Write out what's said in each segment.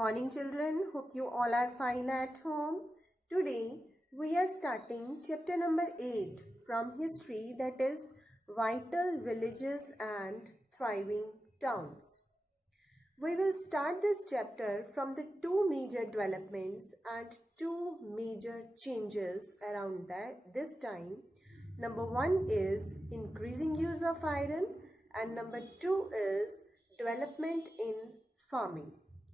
morning children, hope you all are fine at home. Today we are starting chapter number 8 from history, that is Vital Villages and Thriving Towns. We will start this chapter from the two major developments and two major changes around this time. Number 1 is increasing use of iron and number 2 is development in farming.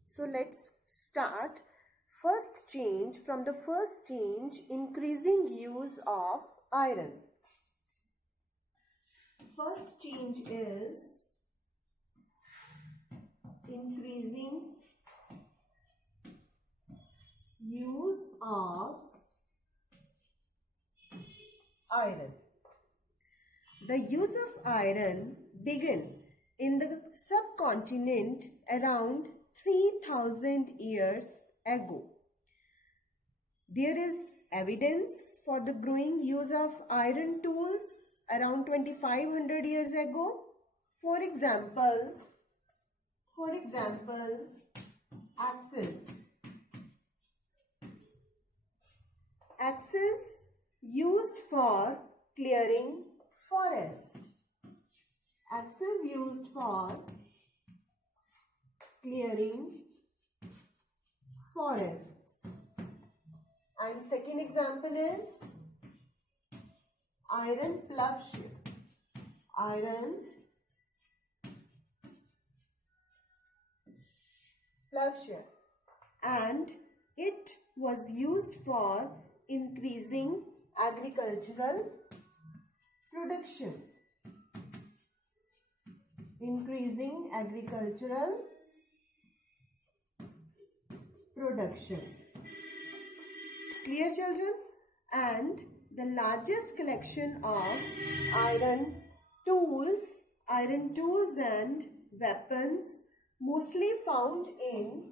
So let's start. First change, from the first change, increasing use of iron. First change is increasing use of iron. The use of iron began in the subcontinent around 3000 years ago. There is evidence for the growing use of iron tools around 2500 years ago. For example, axes. Axes used for clearing forest. Axes used for clearing forests. And second example is iron plowshare. Iron plowshare, and it was used for increasing agricultural production. Increasing agricultural production. Clear, children? And the largest collection of iron tools and weapons mostly found in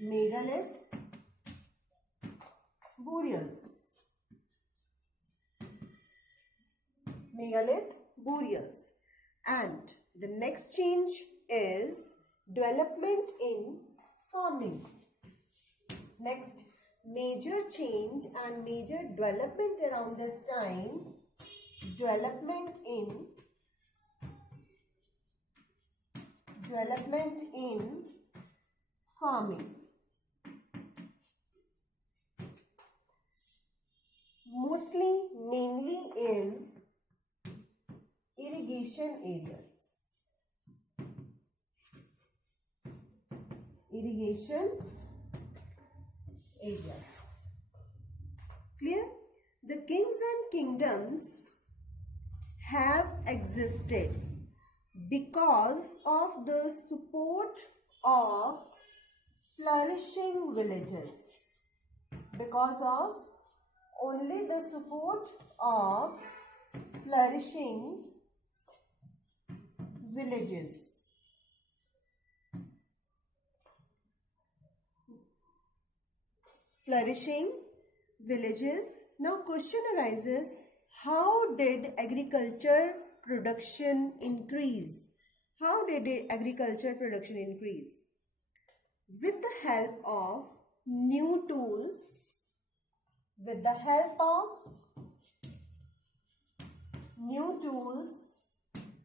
megalith burials. Megalith burials. And the next change is development in farming. Next major change and major development around this time, development in farming. Mainly in irrigation areas. Clear? The kings and kingdoms have existed because of the support of flourishing villages. Because of only the support of flourishing villages. Flourishing villages. Now question arises, how did agriculture production increase? How did agriculture production increase? With the help of new tools,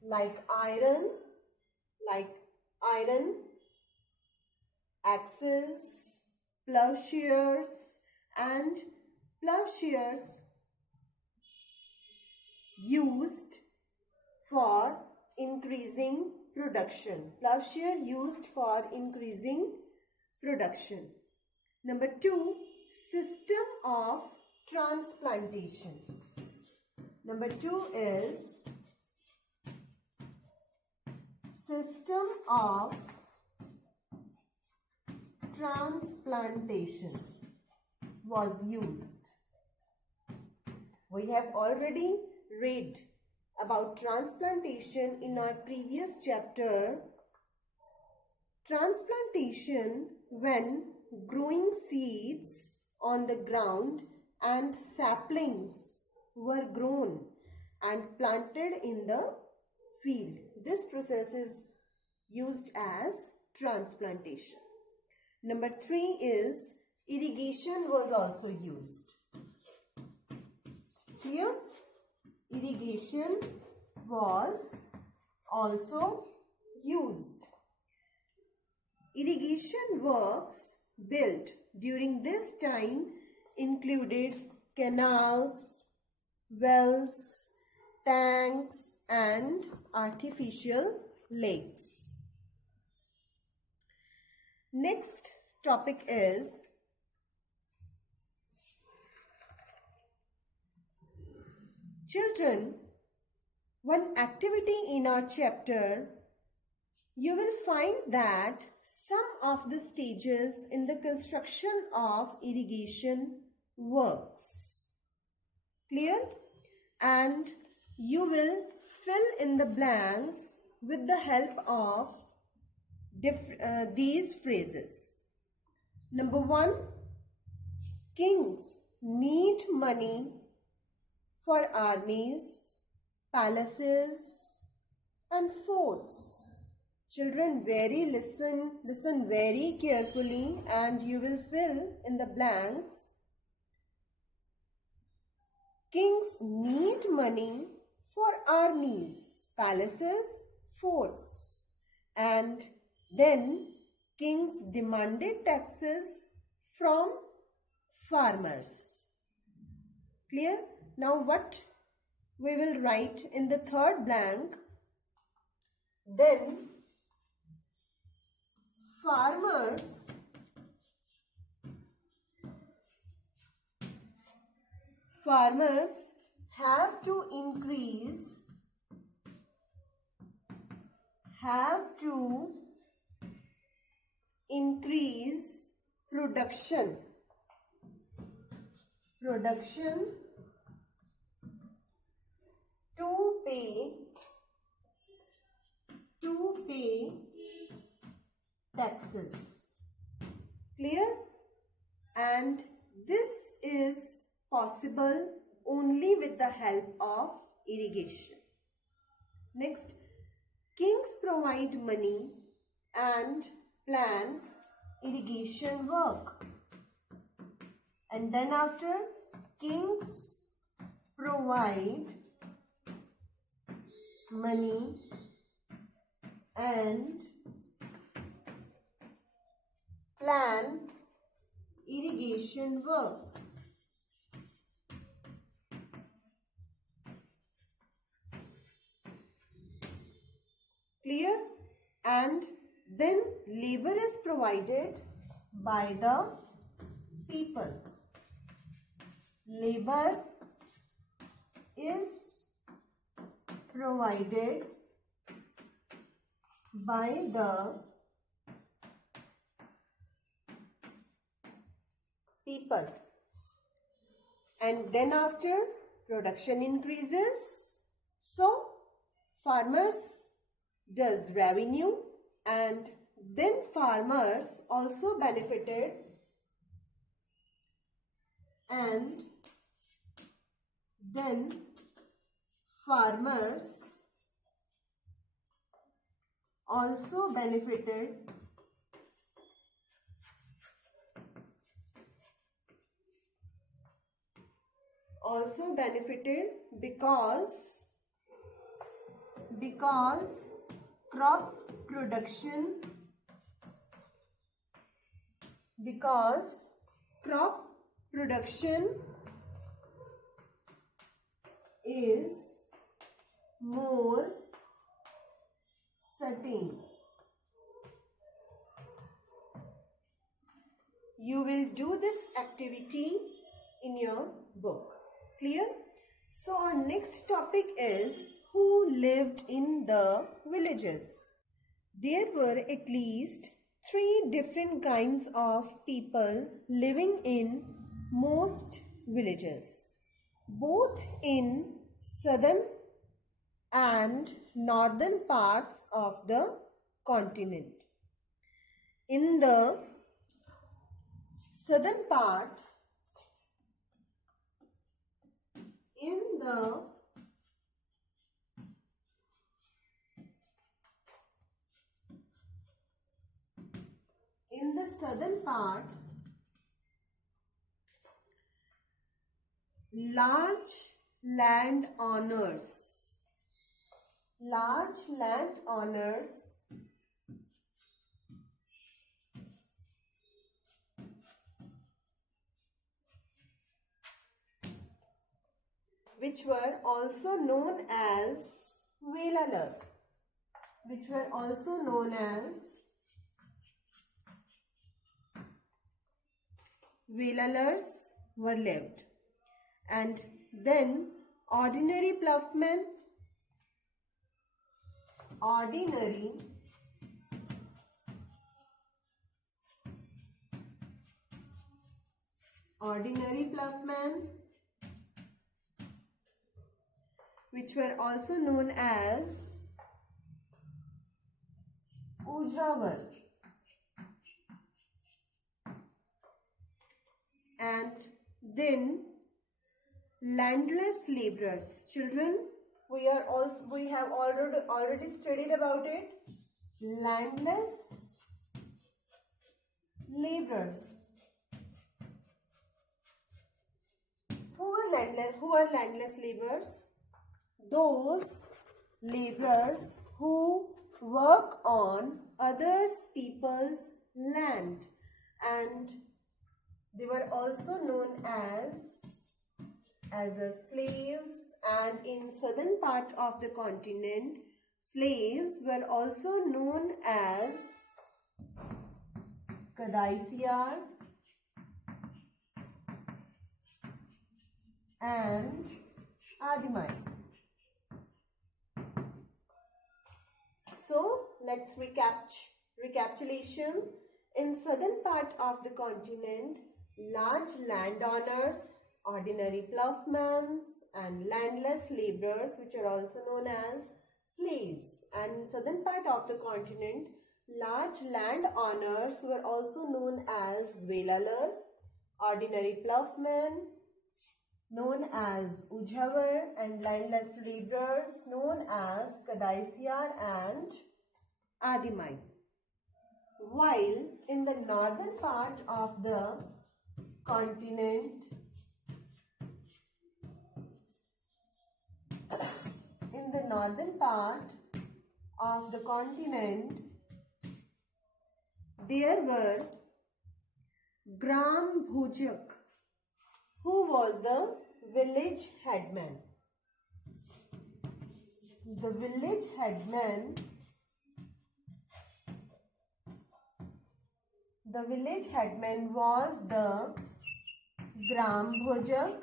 like iron, axes, plowshares, and plowshares used for increasing production. Plowshare used for increasing production. Number 2, system of transplantation. Number 2 is system of transplantation was used. We have already read about transplantation in our previous chapter. Transplantation, when growing seeds on the ground and saplings were grown and planted in the field. This process is used as transplantation. Number 3 is irrigation was also used. Here, irrigation was also used. Irrigation works built during this time included canals, wells, tanks, and artificial lakes. Next topic is children. One activity in our chapter, you will find that some of the stages in the construction of irrigation works. Clear? And you will fill in the blanks with the help of these phrases. Number 1, kings need money for armies, palaces, and forts. Children, listen very carefully, and you will fill in the blanks. Kings need money for armies, palaces, forts, and then kings demanded taxes from farmers. Clear? Now what we will write in the third blank? Then farmers have to increase production to pay taxes. Clear? And this is possible only with the help of irrigation. Next, kings provide money and plan irrigation work. And then after, kings provide money and plan irrigation works. Clear? And then labor is provided by the people. Labor is provided by the people. And then after, production increases. So, farmers does revenue, and then farmers also benefited, and then farmers also benefited because crop production is more certain. You will do this activity in your book. Clear? So our next topic is who lived in the villages. There were at least 3 different kinds of people living in most villages, both in southern and northern parts of the continent. In the southern part, southern part, large landowners which were also known as Velalar, were lived. And then ordinary ploughmen, which were also known as Ujhavar, and then landless laborers. Children, we have already studied about it. Landless laborers. Who are landless laborers? Those laborers who work on other people's land, and they were also known as slaves. And in southern part of the continent, slaves were also known as Kadaisiar and Adimai. So let's recapitulation. In southern part of the continent, large landowners, ordinary ploughmen, and landless laborers, which are also known as slaves. And in southern part of the continent, large landowners were also known as Velalar, ordinary ploughmen known as Ujhavar, and landless laborers known as Kadaisiar and Adimai. While in the northern part of the continent, there were Gram Bhujak, who was the village headman. The village headman was the Gram Bhujak.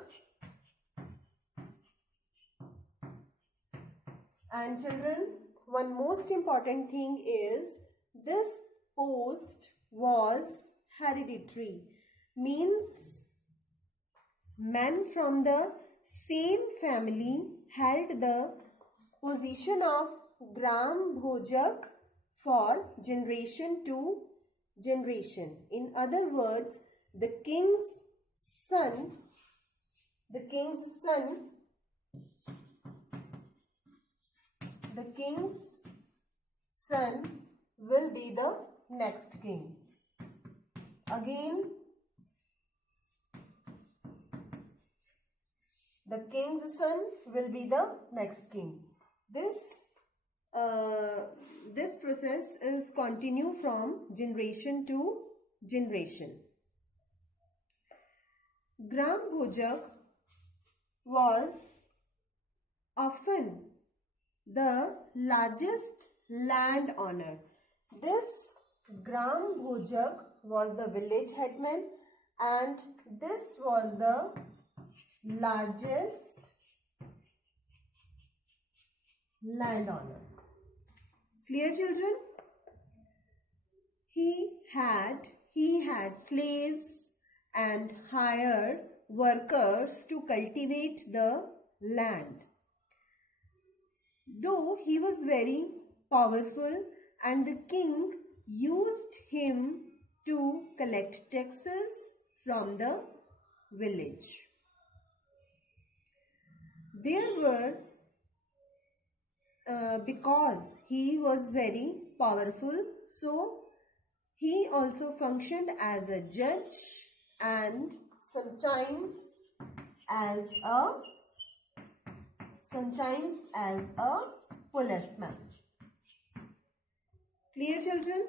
And children, one most important thing is this post was hereditary, means men from the same family held the position of Gram Bhojak for generation to generation. In other words, the king's son will be the next king. Again, the king's son will be the next king. This process is continue from generation to generation. Gram Bhojak was often the largest landowner. This Gram Bhojak was the village headman, and this was the largest landowner. Clear, children? He had slaves and hired workers to cultivate the land. Though he was very powerful, and the king used him to collect taxes from the village. There were, because he was very powerful, so He also functioned as a judge and sometimes as a policeman. Clear, children?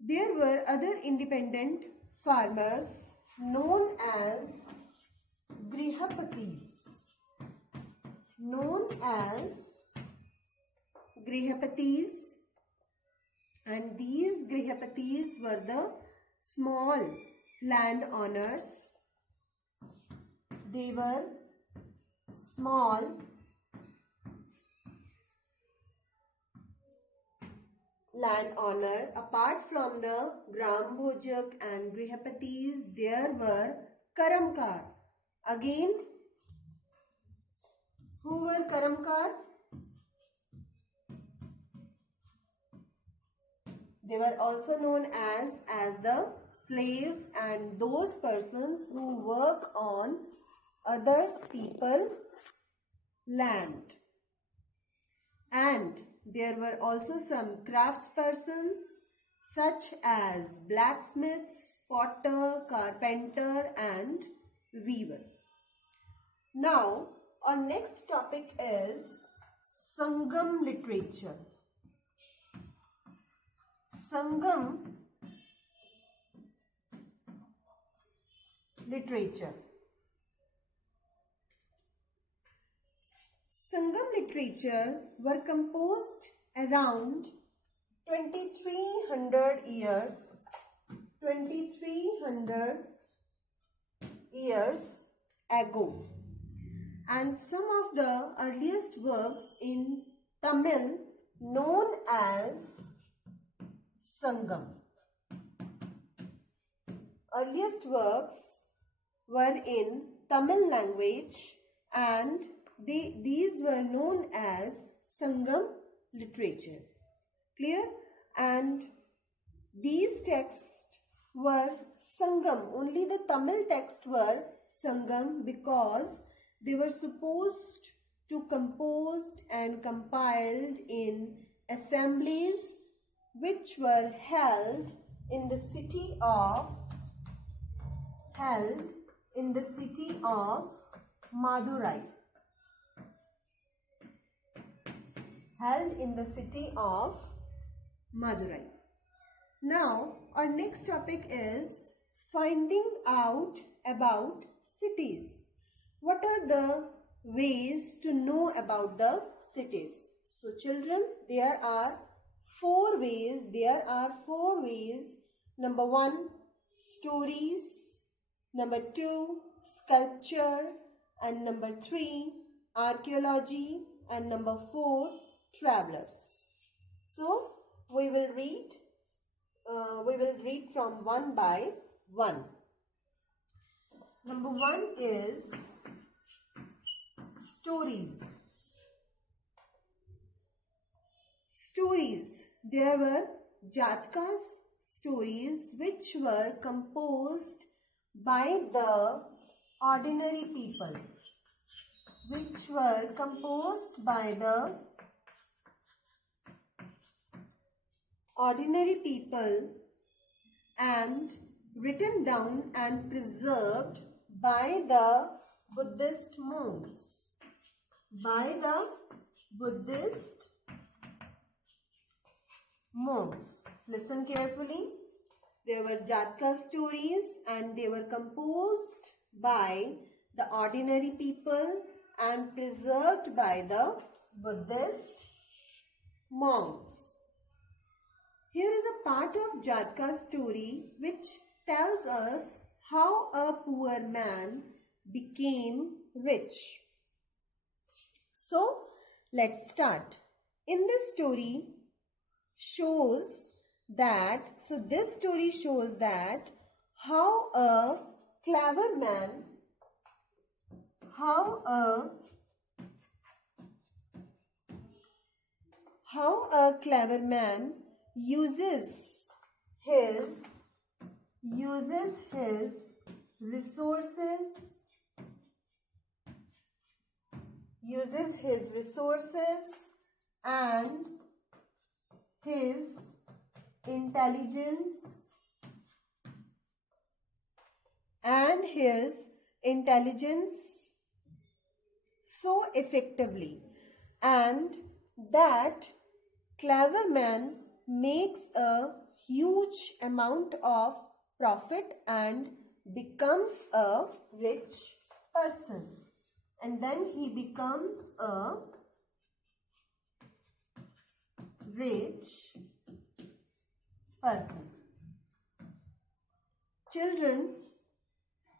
There were other independent farmers known as grihapatis. And these grihapatis were the small landowners. They were small landowner. Apart from the Gram Bhojak and grihapatis, there were karamkar. Again, who were karamkar? They were also known as the slaves and those persons who work on others people's land. And there were also some craftspersons such as blacksmiths, potter, carpenter and weaver. Now, our next topic is Sangam Literature. Sangam Literature. Sangam literature were composed around 2300 years ago. And some of the earliest works in Tamil known as Sangam. Earliest works were in Tamil language and these were known as Sangam literature. Clear? And these texts were Sangam. Only the Tamil texts were Sangam because they were supposed to composed and compiled in assemblies which were held in the city of Madurai. Held in the city of Madurai. Now, our next topic is finding out about cities. What are the ways to know about the cities? So, children, there are four ways. Number 1, stories. Number 2, sculpture. And number 3, archaeology. And number 4, travelers. So, we will read from one by one. Number 1 is stories. Stories. There were Jatkas stories which were composed by the ordinary people. And written down and preserved by the Buddhist monks. Listen carefully. There were Jatka stories and they were composed by the ordinary people and preserved by the Buddhist monks. Here is a part of Jatka's story which tells us how a poor man became rich. So, let's start. In this story shows that how a clever man uses his resources and his intelligence and his intelligence so effectively, and that clever man makes a huge amount of profit and becomes a rich person. And then he becomes a rich person. Children,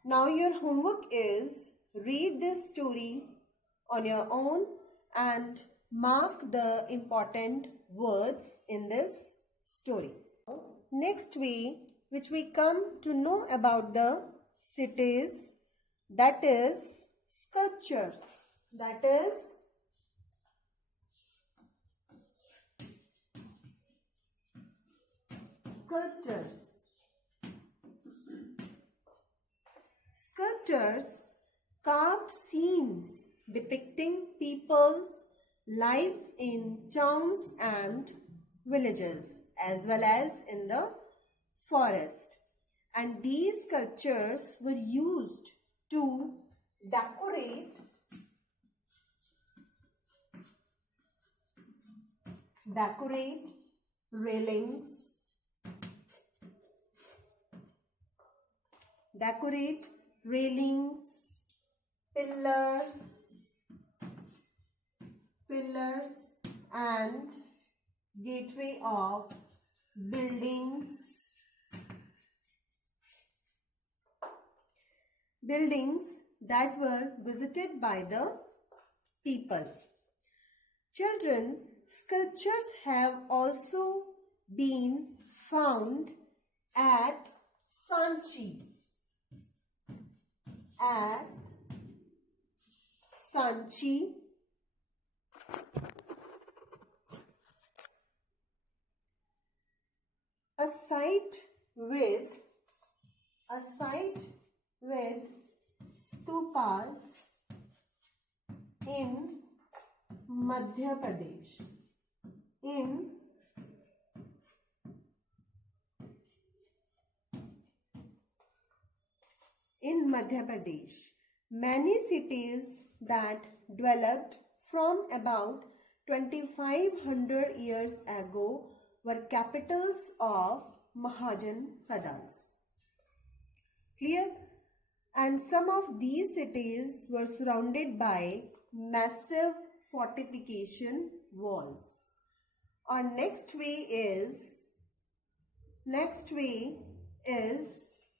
now your homework is read this story on your own and mark the important words in this story. Next way, which we come to know about the cities, that is sculptures. That is sculptors. Sculptors carved scenes depicting people's lives in towns and villages as well as in the forest. And these sculptures were used to decorate railings, pillars and gateway of buildings that were visited by the people. Children, sculptures have also been found at Sanchi. A site with stupas in Madhya Pradesh. In Madhya Pradesh, many cities that developed from about 2500 years ago were capitals of Mahajan Padas. Clear? And some of these cities were surrounded by massive fortification walls. Our next way is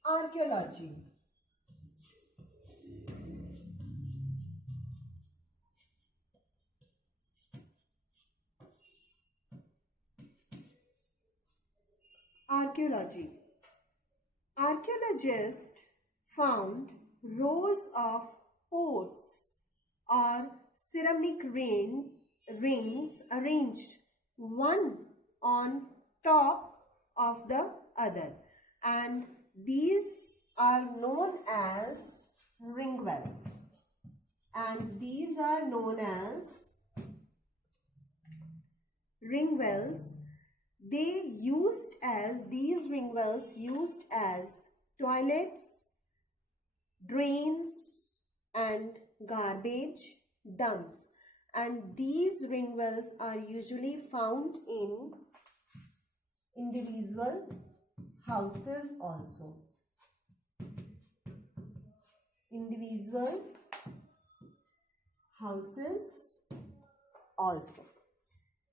archaeology. Archaeologists found rows of pots or ceramic rings arranged one on top of the other, and these are known as ring wells. These ring wells used as toilets, drains and garbage dumps, and these ring wells are usually found in individual houses also.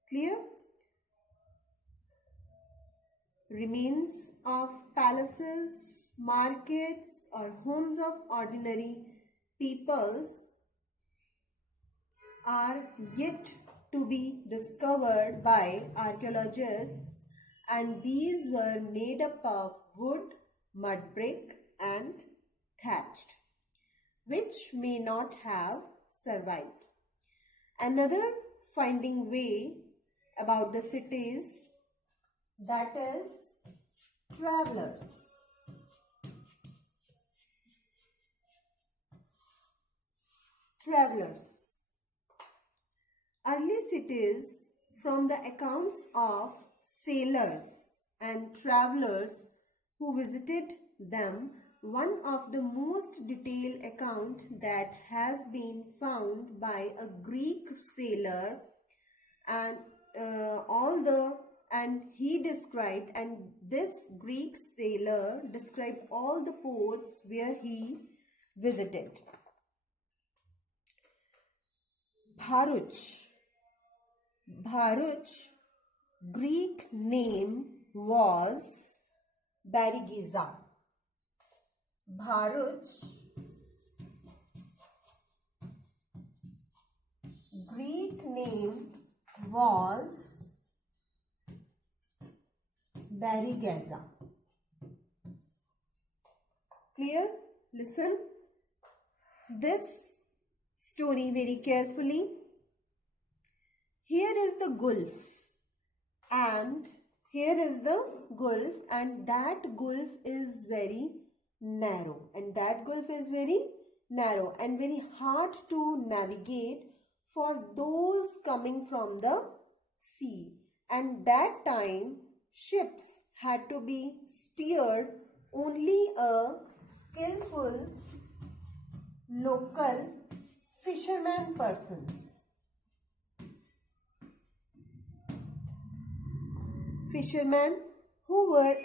Clear? Remains of palaces, markets or homes of ordinary peoples are yet to be discovered by archaeologists, and these were made up of wood, mud brick and thatched, which may not have survived. Another finding way about the cities, that is travelers. Early cities, from the accounts of sailors and travelers who visited them. One of the most detailed account that has been found by a Greek sailor, and this Greek sailor described all the ports where he visited. Bharuch, Greek name was Barigeza. Bharuch, Greek name was Barigeza. Clear? Listen this story very carefully. Here is the gulf, and here is the gulf, and that gulf is very narrow, and very hard to navigate for those coming from the sea. And that time ships had to be steered only a skillful local fisherman persons. Fishermen who were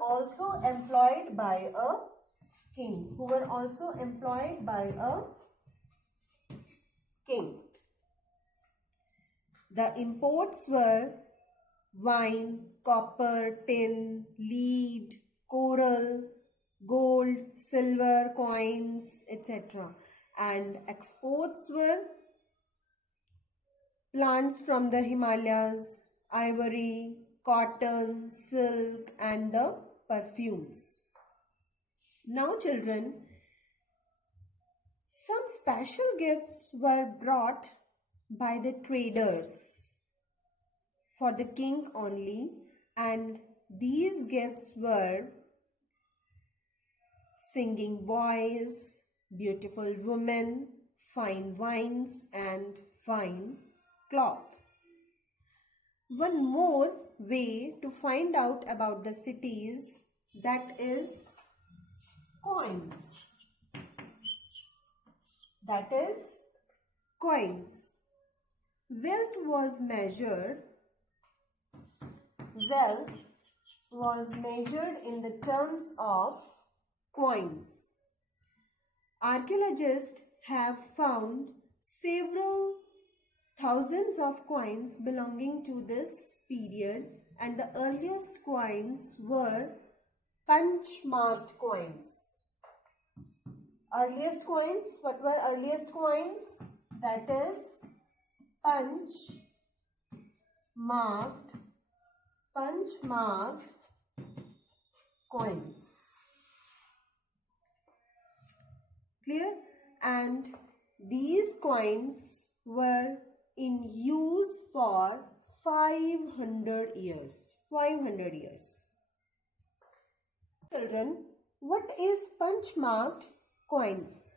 also employed by a king. The imports were wine, copper, tin, lead, coral, gold, silver, coins, etc. And exports were plants from the Himalayas, ivory, cotton, silk, and the perfumes. Now children, some special gifts were brought by the traders for the king only, and these gifts were singing boys, beautiful women, fine wines, and fine cloth. One more way to find out about the cities, that is coins. Wealth was measured in the terms of coins. Archaeologists have found several thousands of coins belonging to this period, and the earliest coins were punch-marked coins. What were earliest coins? That is punch-marked coins. Clear? And these coins were in use for 500 years. Children, what is punch-marked coins?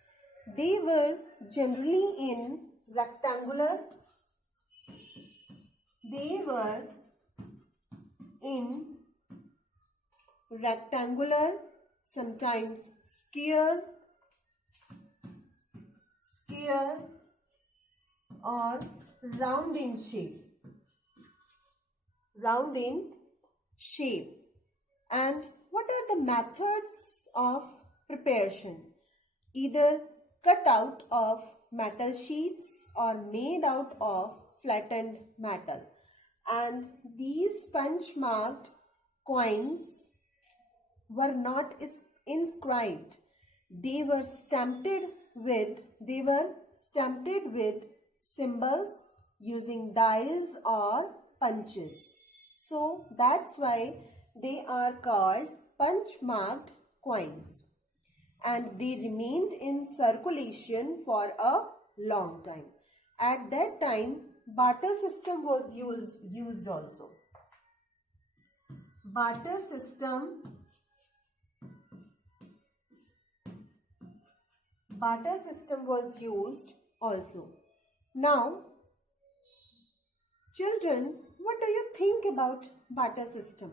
They were generally in rectangular, sometimes square or round in shape. And what are the methods of preparation? Either cut out of metal sheets or made out of flattened metal. And these punch-marked coins were not inscribed. They were stamped with symbols using dials or punches. So that's why they are called punch-marked coins. And they remained in circulation for a long time. At that time, barter system was used also. Barter system was used also. Now, children, what do you think about barter system?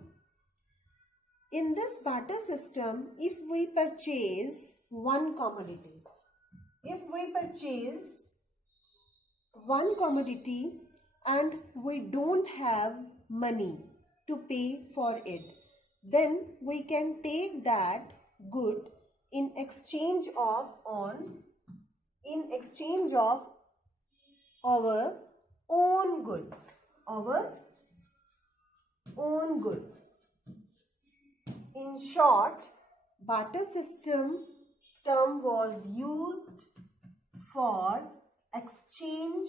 In this barter system, if we purchase one commodity, and we don't have money to pay for it, then we can take that good in exchange of our own goods. In short, barter system term was used for exchange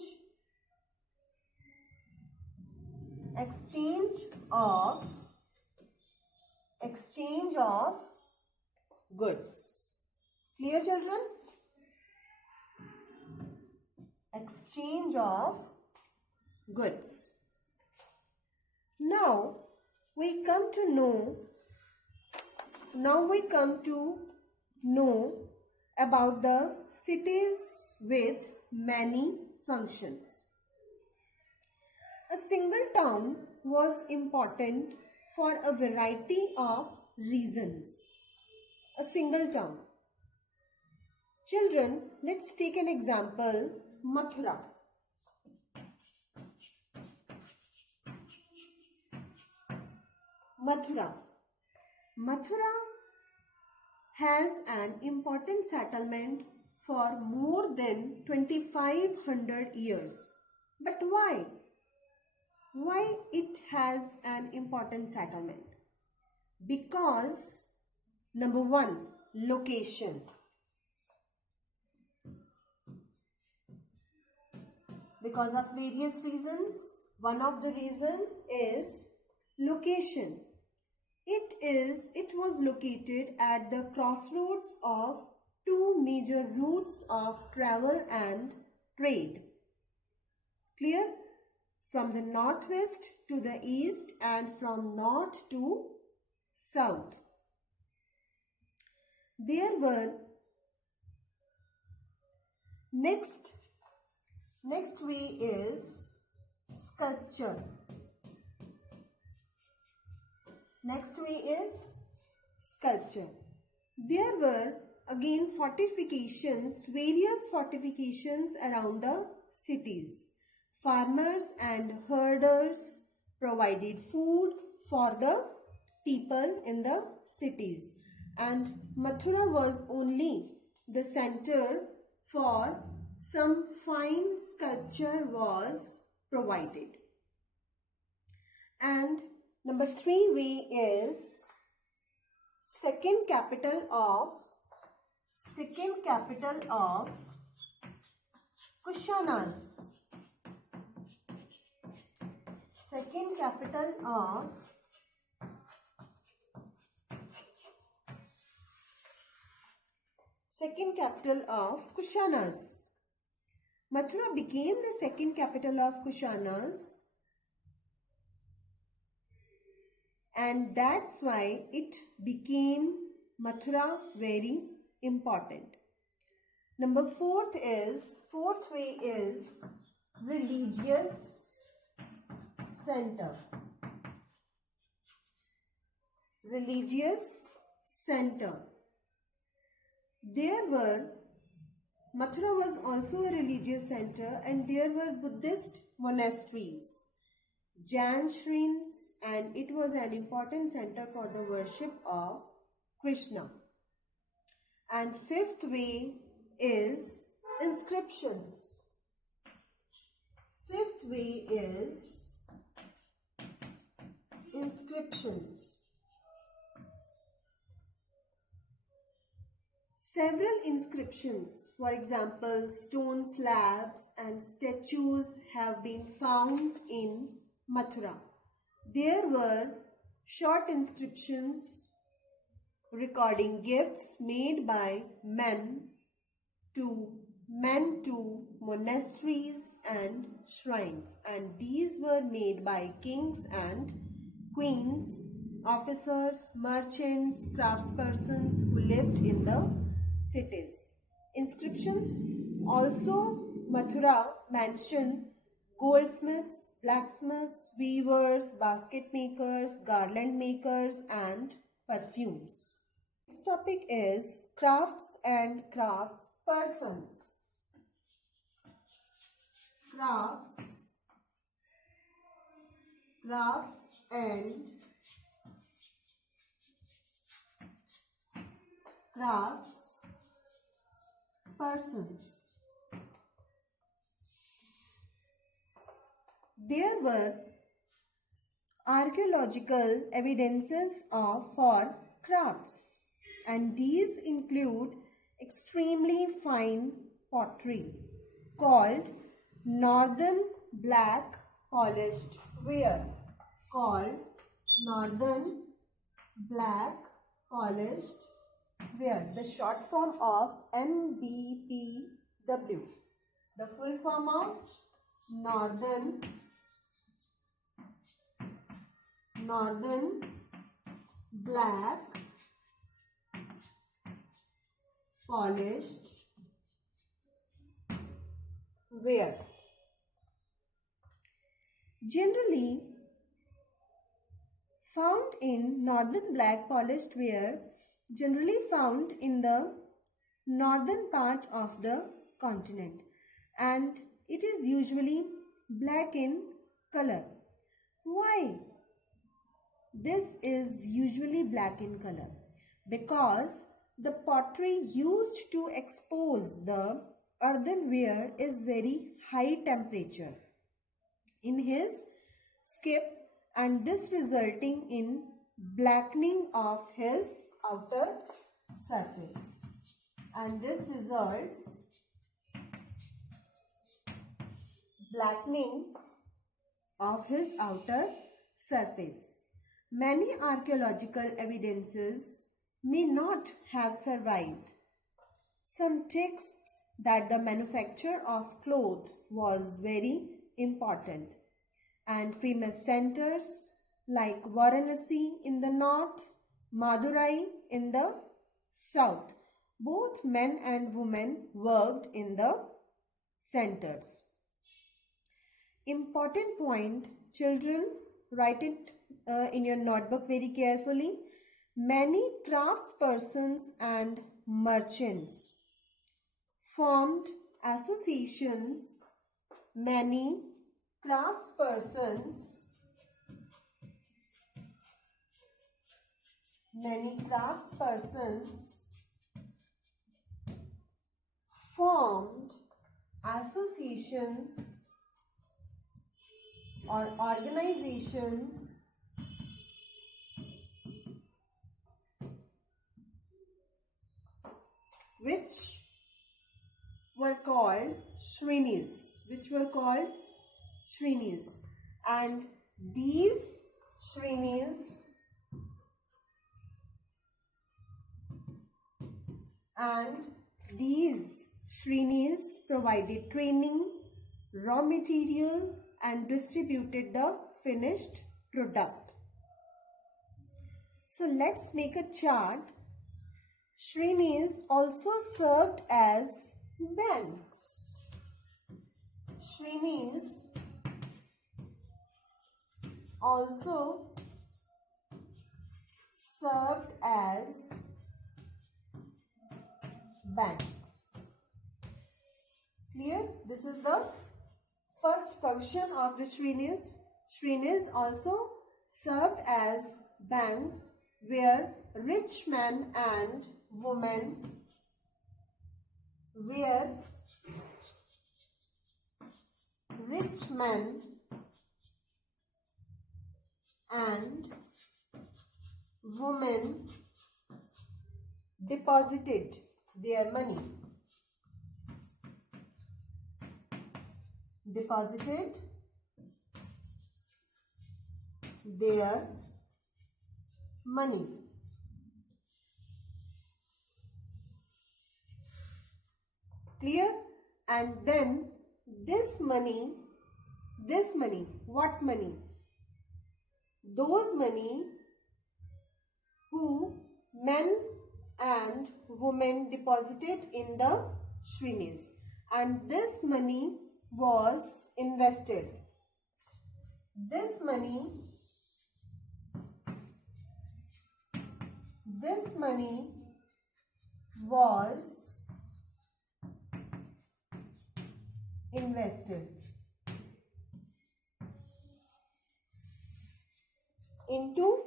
of goods. Clear, children? Exchange of goods. Now we come to know about the cities with many functions. A single town was important for a variety of reasons. A single town. Children, let's take an example. Mathura. Mathura has an important settlement for more than 2500 years. But why? Why it has an important settlement? Because number one, location. Because of various reasons. One of the reason is location. It was located at the crossroads of two major routes of travel and trade. Clear? From the northwest to the east and from north to south. There were next way is sculpture. There were again various fortifications around the cities. Farmers and herders provided food for the people in the cities, and Mathura was only the center for some fine sculpture was provided. And number 3 way is second capital of Kushanas. Second capital of Kushanas. Mathura became the second capital of Kushanas, and that's why it became Mathura very important. Number 4th way is religious center. Mathura was also a religious center, and there were Buddhist monasteries, Jain shrines, and it was an important center for the worship of Krishna. And 5th way is inscriptions. Several inscriptions, for example, stone slabs and statues have been found in Mathura. There were short inscriptions recording gifts made by men to monasteries and shrines, and these were made by kings and queens, officers, merchants, craftspersons who lived in the cities. Inscriptions also Mathura mention goldsmiths, blacksmiths, weavers, basket makers, garland makers, and perfumes. Next topic is crafts and crafts persons. Crafts and crafts persons. There were archaeological evidences for crafts, and these include extremely fine pottery called northern black polished ware, the short form of NBPW, the full form of northern black polished ware. Generally found in northern black polished ware, generally found in the northern part of the continent, and it is usually black in color. Why this is usually black in color? Because the pottery used to expose the earthenware is very high temperature in his skip, and this resulting in blackening of his outer surface, and this results blackening of his outer surface. Many archaeological evidences may not have survived. Some texts that the manufacture of cloth was very important, and famous centers like Varanasi in the north, Madurai in the south. Both men and women worked in the centers. Important point, children, write it in your notebook very carefully. Many craftspersons and merchants formed associations. Many craftspersons formed associations or organizations which were called Shrenis, and these Shrenis provided training, raw material, and distributed the finished product. So let's make a chart. Shrenis also served as banks. Shrenis also served as banks. Clear? This is the first function of the Shrenis. Shrenis also served as banks where rich men and women deposited their money. Clear? And then this money, what money? Those money who men and women deposited in the Shrenis, and this money was invested. This money was invested into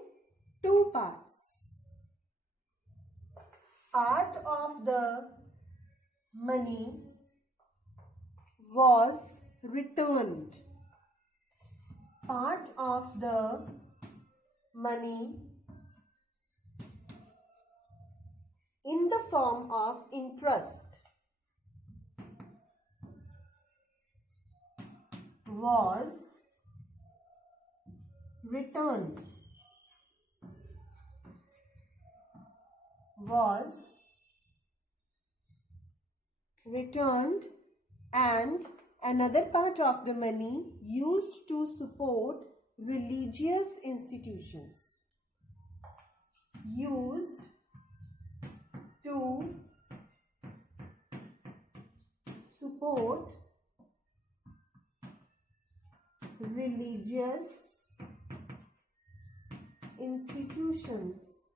two parts. Part of the money was returned. Part of the money in the form of interest was returned. And another part of the money used to support religious institutions. Used to support religious institutions.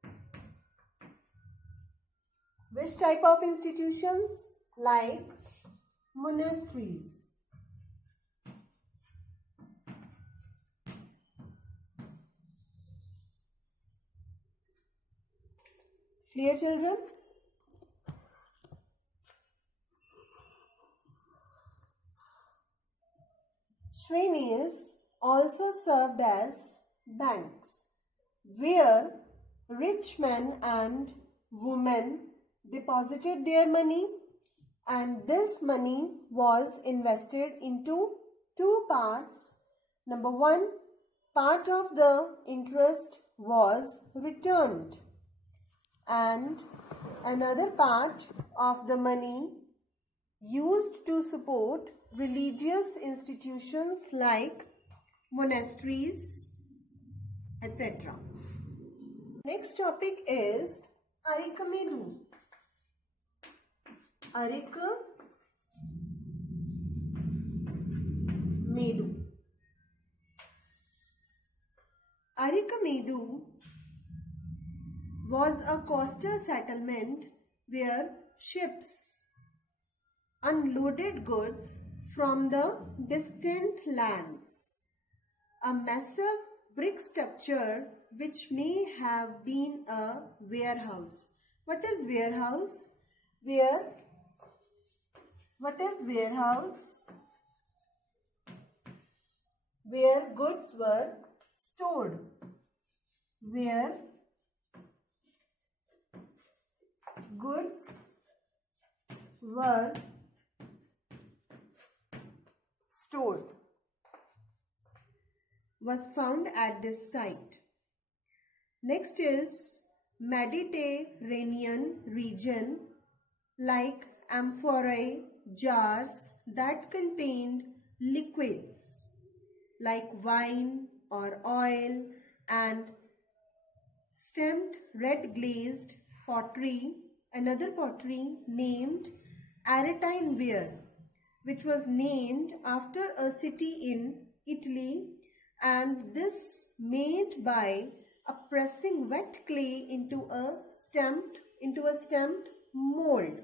Which type of institutions? Like monasteries. Clear, children? Shrines also served as banks, where rich men and women deposited their money, and this money was invested into two parts. Number one, part of the interest was returned, and another part of the money used to support religious institutions like monasteries, etc. Next topic is Arikamedu. Arikamedu was a coastal settlement where ships unloaded goods from the distant lands. A massive brick structure which may have been a warehouse. What is warehouse? What is warehouse? Where goods were stored. Where goods were stored was found at this site. Next is Mediterranean region, like amphorae, jars that contained liquids like wine or oil, and stamped red glazed pottery, another pottery named Aretine, which was named after a city in Italy, and this made by pressing wet clay into a stamped mold.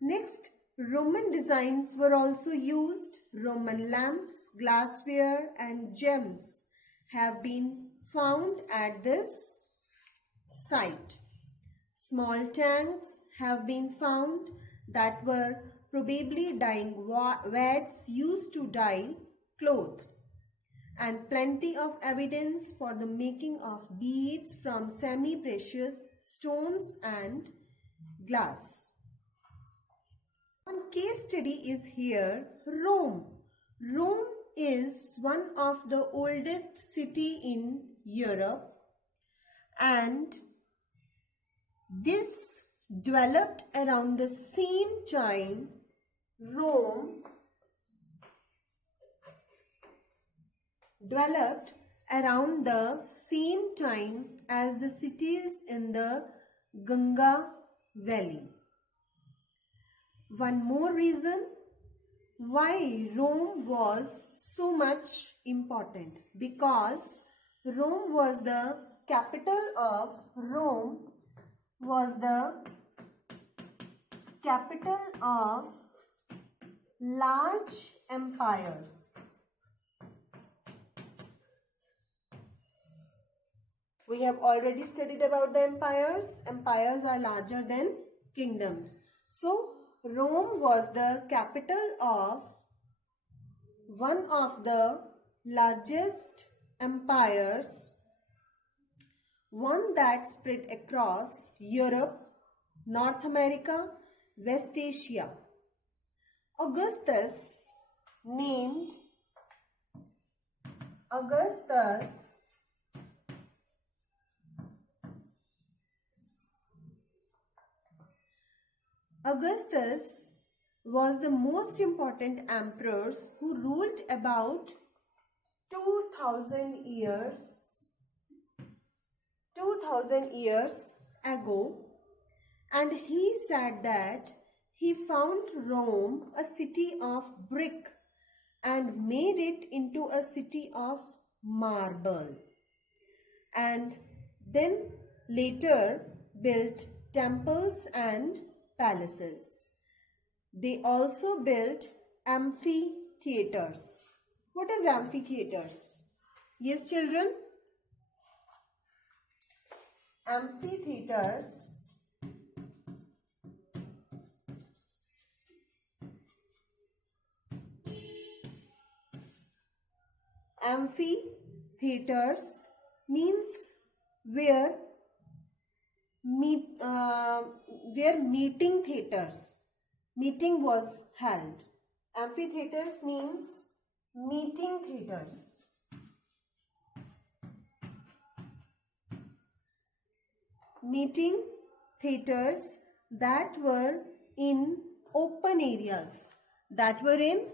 Next, Roman designs were also used. Roman lamps, glassware, and gems have been found at this site. Small tanks have been found that were probably dyeing vats used to dye cloth, and plenty of evidence for the making of beads from semi-precious stones and glass. One case study is here, Rome. Rome is one of the oldest city in Europe, and this developed around the same time. Rome developed around the same time as the cities in the Ganga Valley. One more reason Why Rome was so much important? Because Rome was the capital of large empires. We have already studied about the empires. Empires are larger than kingdoms. So, Rome was the capital of one of the largest empires, one that spread across Europe, North America, West Asia. Augustus was the most important emperor who ruled about 2000 years ago, and he said that he found Rome a city of brick and made it into a city of marble, and then later built temples and palaces. They also built amphitheaters. What is amphitheaters? Yes, children? Amphitheaters means where meeting was held. Amphitheaters means meeting theaters. Meeting theaters that were in open areas, that were in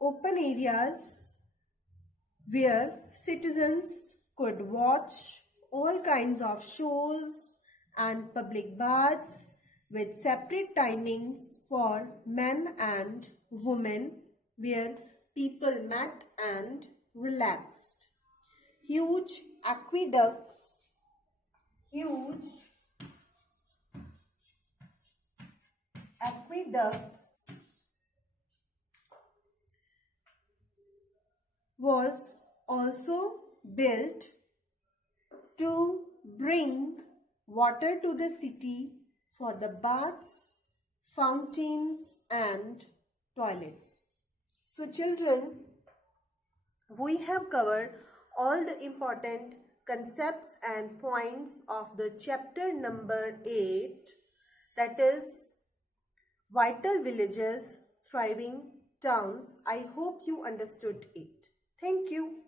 open areas where citizens could watch all kinds of shows and public baths with separate timings for men and women, where people met and relaxed. Huge aqueducts was also built to bring water to the city for the baths, fountains and toilets. So children, we have covered all the important concepts and points of the chapter number 8, that is Vital Villages, Thriving Towns. I hope you understood it. Thank you.